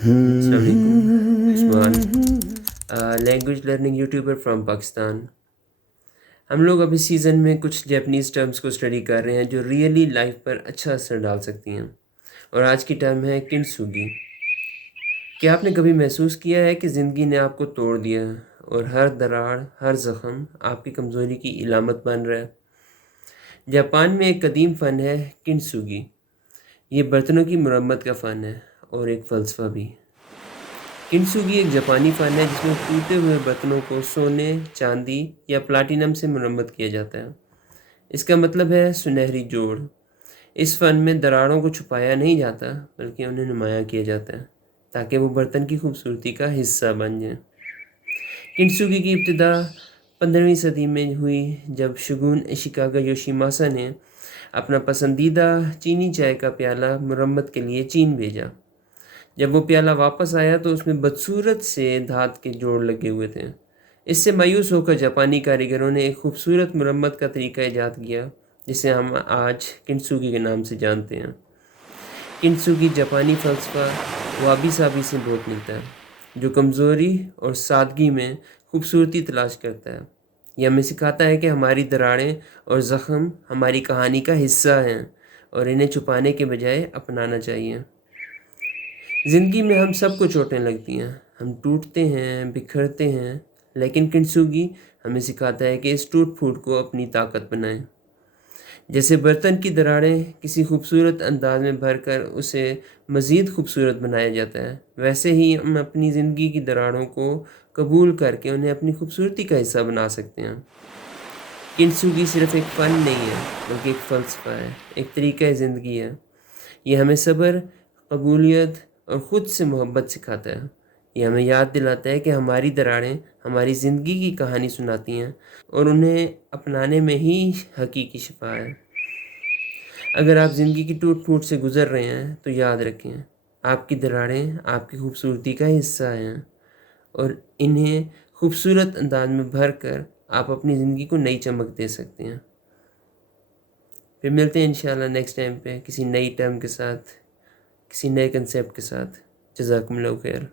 Assalamu alaikum. Usman, language learning YouTuber from Pakistan. हम लोग अभी सीज़न में कुछ जैपनीज़ टर्म्स को स्टडी कर रहे हैं जो रियली लाइफ पर अच्छा असर डाल सकती हैं, और आज की टर्म है किंटसुगी। क्या आपने कभी महसूस किया है कि ज़िंदगी ने आपको तोड़ दिया और हर दरार, हर ज़ख्म आपकी कमज़ोरी की इलामत बन रहा है? जापान में एक कदीम फ़न है किंटसुगी। ये बर्तनों की मरम्मत का फ़न है और एक फ़लसफ़ा भी। किंटसुगी एक जापानी फ़न है जिसमें टूटे हुए बर्तनों को सोने, चांदी या प्लाटिनम से मरम्मत किया जाता है। इसका मतलब है सुनहरी जोड़। इस फ़न में दरारों को छुपाया नहीं जाता, बल्कि उन्हें नुमायाँ किया जाता है ताकि वो बर्तन की खूबसूरती का हिस्सा बन जाएं। किंटसुगी की इब्तिदा 15वीं सदी में हुई, जब शगुन इशिकागा योशीमासा ने अपना पसंदीदा चीनी चाय का प्याला मरम्मत के लिए चीन भेजा। जब वो प्याला वापस आया तो उसमें बदसूरत से धात के जोड़ लगे हुए थे। इससे मायूस होकर जापानी कारीगरों ने एक खूबसूरत मरम्मत का तरीका ईजाद किया, जिसे हम आज किंटसुगी के नाम से जानते हैं। किंटसुगी जापानी फ़लसफ़ा वाबी साबी से बहुत मिलता है, जो कमज़ोरी और सादगी में खूबसूरती तलाश करता है। यह हमें सिखाता है कि हमारी दरारें और ज़ख्म हमारी कहानी का हिस्सा हैं, और इन्हें छुपाने के बजाय अपनाना चाहिए। ज़िंदगी में हम सबको चोटें लगती हैं, हम टूटते हैं, बिखरते हैं, लेकिन किंटसुगी हमें सिखाता है कि इस टूट फूट को अपनी ताकत बनाएं। जैसे बर्तन की दरारें किसी खूबसूरत अंदाज में भरकर उसे मज़ीद खूबसूरत बनाया जाता है, वैसे ही हम अपनी ज़िंदगी की दरारों को कबूल करके उन्हें अपनी खूबसूरती का हिस्सा बना सकते हैं। किंटसुगी सिर्फ़ एक फ़न नहीं है, बल्कि एक फ़लसफ़ा है, एक तरीक़ा ज़िंदगी है। ये हमें सब्र, कबूलियत और ख़ुद से मोहब्बत सिखाता है। ये हमें याद दिलाता है कि हमारी दरारें हमारी ज़िंदगी की कहानी सुनाती हैं, और उन्हें अपनाने में ही हकीकी शिफा है। अगर आप ज़िंदगी की टूट-फूट से गुज़र रहे हैं, तो याद रखें, आपकी दरारें आपकी खूबसूरती का हिस्सा हैं, और इन्हें खूबसूरत अंदाज में भर कर आप अपनी ज़िंदगी को नई चमक दे सकते हैं। फिर मिलते हैं इंशाल्लाह नेक्स्ट टाइम पे किसी नई टर्म के साथ, किसी नए कंसेप्ट के साथ। जज़ाकुमुल्लाहु खैर।